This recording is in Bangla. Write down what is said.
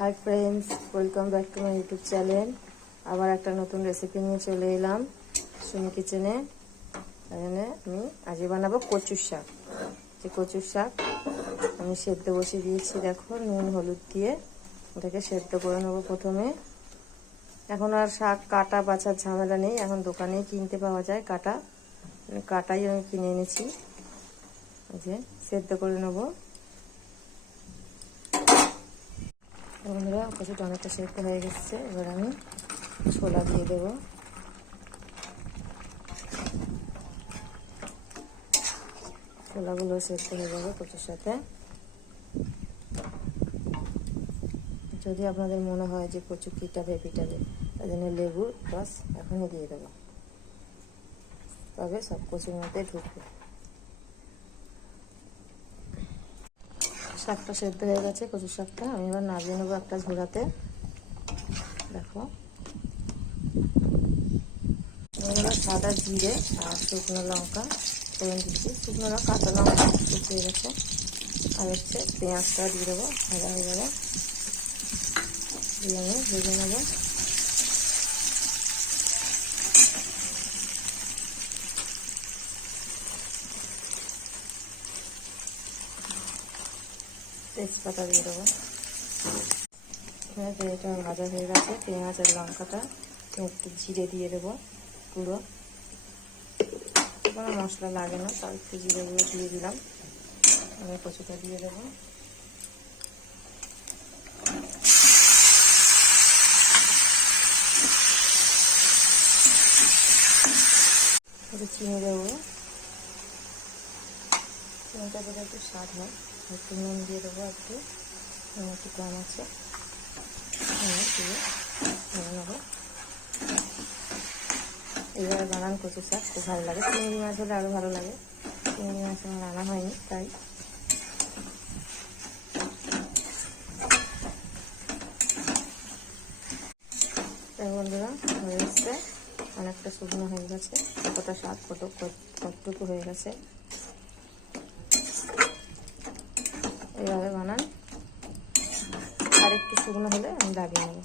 Hi friends, welcome back to my YouTube channel. আবার একটা নতুন রেসিপি নিয়ে চলে এলাম সুমি কিচেনে। এখানে আমি আজকে বানাবো কচুর শাক। যে কচুর শাক আমি সেদ্ধ বসিয়ে দিয়েছি, দেখো নুন হলুদ দিয়ে ওটাকে সেদ্ধ করে নেবো প্রথমে। এখন আর শাক কাটা বাছার ঝামেলা নেই, এখন দোকানেই কিনতে পাওয়া যায় কাটা। কাটাই আমি কিনে এনেছি, যে সেদ্ধ করে নেবো। বন্ধুরা, কচুটা অনেকটা সেদ্ধ হয়ে গেছে, এবার আমি ছোলা দিয়ে দেবো। ছোলাগুলো সেদ্ধ হয়ে যাবে কচুর সাথে। যদি আপনাদের মনে হয় যে কচু পিটাবে তার জন্য লেবুর রস এখনই দিয়ে দেবো, তবে সব কচুর মধ্যে ঢুকবে। শাকটা সেদ্ধ হয়ে গেছে, কচুর শাকটা আমি এবার নামিয়ে নেবো একটা ঝোড়াতে। দেখো এবার সাদা জিরে আর শুকনো লঙ্কা ফোড়ন দিচ্ছি। শুকনো লঙ্কা কাঁচা লঙ্কা শুকিয়ে গেছে। আর হচ্ছে পেঁয়াজটা দিয়ে দেবো, ভাজা হয়ে যাবে, দিয়ে আমি ভেজে নেবো। তেজপাতা দিয়ে দেবো। এটা ভাজা হয়ে গেছে, পেঁয়াজ আর লঙ্কাটা একটু জিরে দিয়ে দেবো পুরো, কোনো মশলা লাগে না, তার একটু জিরে গুঁড়ো দিয়ে দিলাম। আমি কচুটা দিয়ে দেবো। একটু চিনি দেবো, চিনিটা দিলে একটু স্বাদ হয়। একটু নুন দিয়ে দেবো, একটু কম আছে, দিয়ে নিয়ে নেবো। এইভাবে বানান কচু শাক, খুব ভালো লাগে। চিংড়ি মাছ হলে আরও ভালো লাগে, চিংড়ি মাছ আমার আনা হয়নি তাই। বন্ধুরা হয়ে এসছে, অনেকটা শুকনো হয়ে গেছে, কতটা শাক কতটুকু হয়ে গেছে। এইভাবে বানান, আর একটু শুকনো হলে আমি লাগিয়ে নেবো।